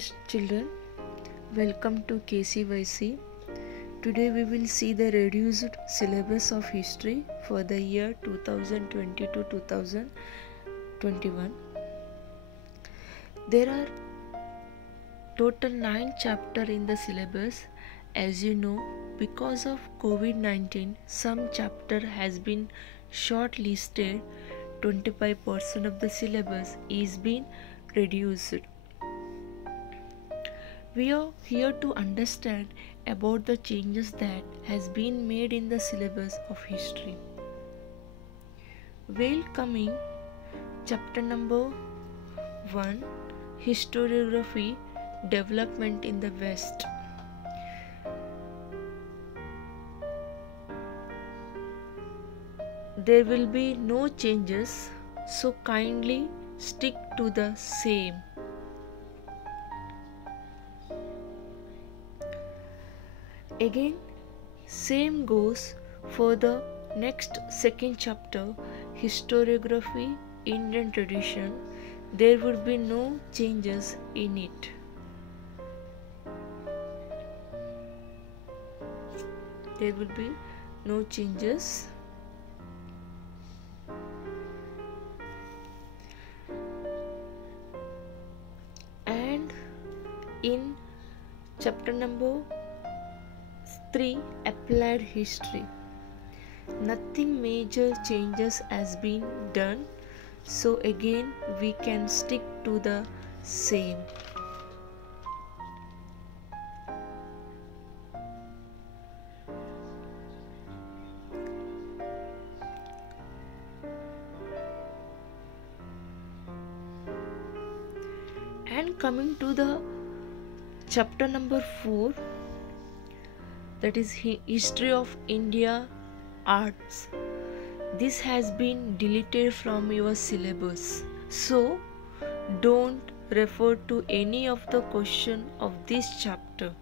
children, welcome to KCYC. Today we will see the reduced syllabus of history for the year 2020 to 2021. There are total 9 chapters in the syllabus. As you know, because of COVID-19, some chapter has been shortlisted. 25% of the syllabus is being reduced. We are here to understand about the changes that has been made in the syllabus of history. Welcoming chapter number 1, Historiography, Development in the West. There will be no changes, so kindly stick to the same. Again, same goes for the next second chapter, Historiography, Indian Tradition. There would be no changes in it. There will be no changes. And in chapter number 3, Applied History, nothing major changes has been done, so again we can stick to the same. And coming to the chapter number 4, that is History of India Arts. This has been deleted from your syllabus, so don't refer to any of the question of this chapter.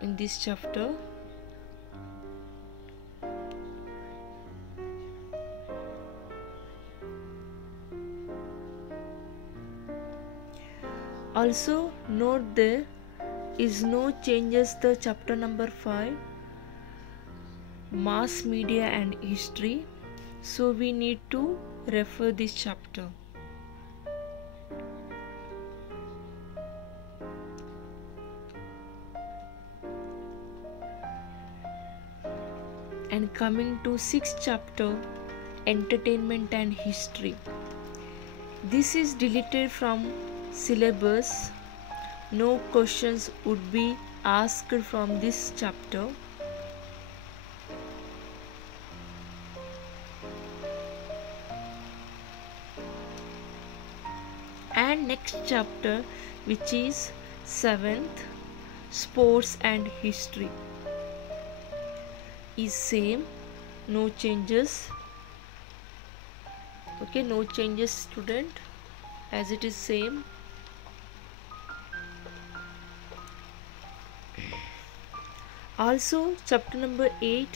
In this chapter, also note there is no changes the chapter number 5, Mass Media and History, so we need to refer this chapter. And coming to 6th chapter, Entertainment and History. This is deleted from syllabus. No questions would be asked from this chapter. And next chapter, which is 7th, Sports and History, is same, no changes. Okay, no changes student, as it is same. Also chapter number 8,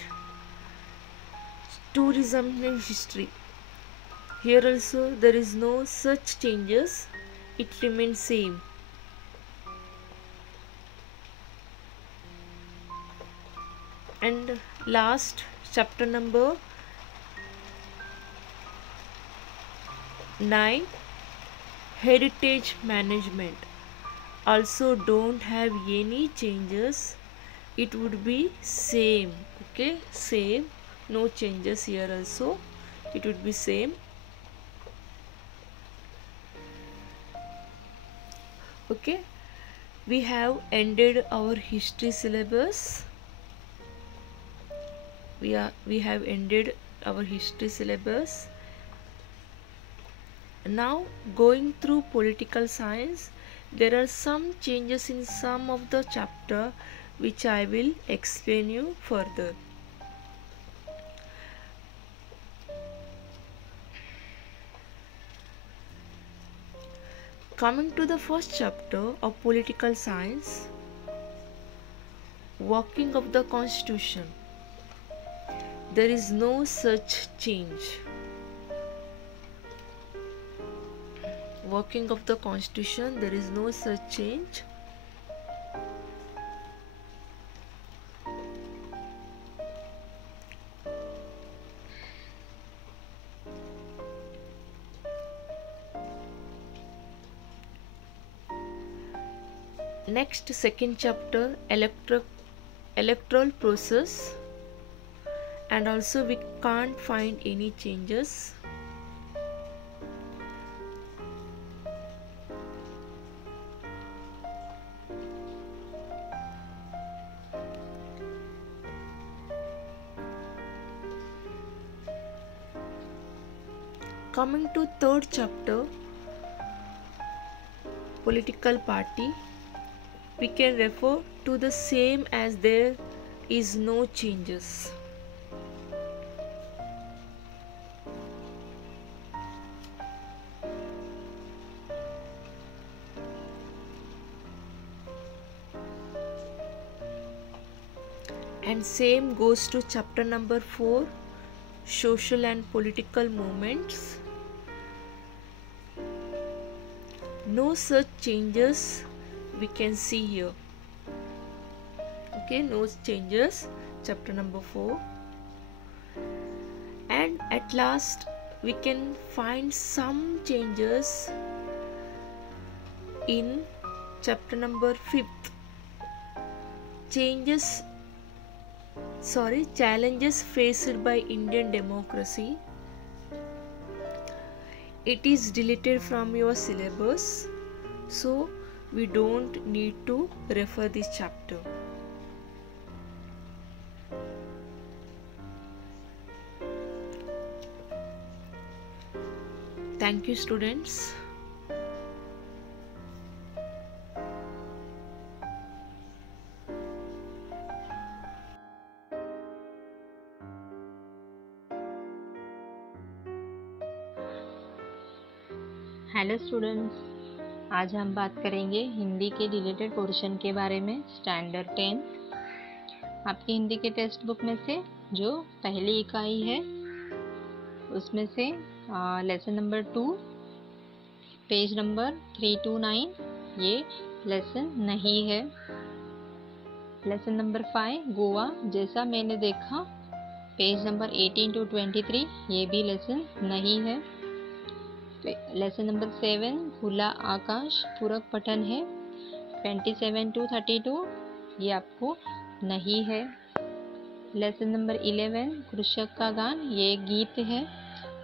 Tourism and History. Here also there is no such changes, it remains same. And last chapter number 9, Heritage Management. Also don't have any changes, it would be same. Okay, same, no changes here also, it would be same. Okay, we have ended our history syllabus. We have ended our history syllabus. Now going through political science, there are some changes in some of the chapter which I will explain you further. Coming to the first chapter of political science, Working of the Constitution. There is no such change. working of the constitution, there is no such change. Next, second chapter, electoral process, and also we can't find any changes. Coming to third chapter, political party, we can refer to the same as there is no changes. And same goes to chapter number 4, social and political movements. No such changes we can see here. Okay, no changes, chapter number 4. And at last we can find some changes in chapter number 5. Challenges faced by Indian democracy. It is deleted from your syllabus, so we don't need to refer this chapter. Thank you, students. Hello students, आज हम बात करेंगे हिंदी के related portion के बारे में, standard 10। आपकी हिंदी के टेक्स्ट बुक में से जो पहली इकाई है उसमें से लेसन नंबर 2 पेज नंबर 329 ये लेसन नहीं है। लेसन नंबर 5 गोवा जैसा मैंने देखा पेज नंबर 18 to 23 ये भी लेसन नहीं है। लेसन नंबर 7 खुला आकाश पूरक पठन है 27 to 32 ये आपको नहीं है। लेसन नंबर 11 कृषक का गान ये एक गीत है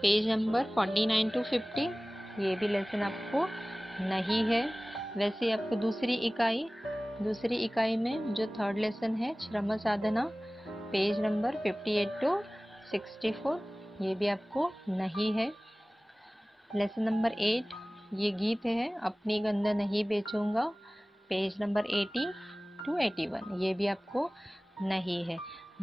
पेज नंबर 49 to 50 ये भी लेसन आपको नहीं है। वैसे आपको दूसरी इकाई में जो थर्ड लेसन है श्रम साधना पेज नंबर 58 to 64 ये भी आपको नहीं है। लेसन नंबर 8 ये गीत है अपनी गंध नहीं बेचूंगा पेज नंबर 80 to 81 ये भी आपको नहीं है।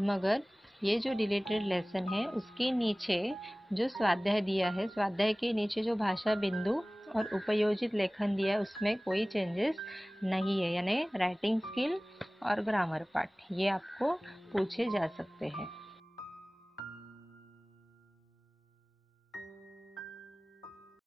मगर ये जो डिलीटेड लेसन है उसके नीचे जो स्वाध्याय दिया है, स्वाध्याय के नीचे जो भाषा बिंदु और उपयोजित लेखन दिया है उसमें कोई चेंजेस नहीं है, यानी राइटिंग स्किल और ग्रामर पार्ट ये आपको पूछे जा सकते हैं।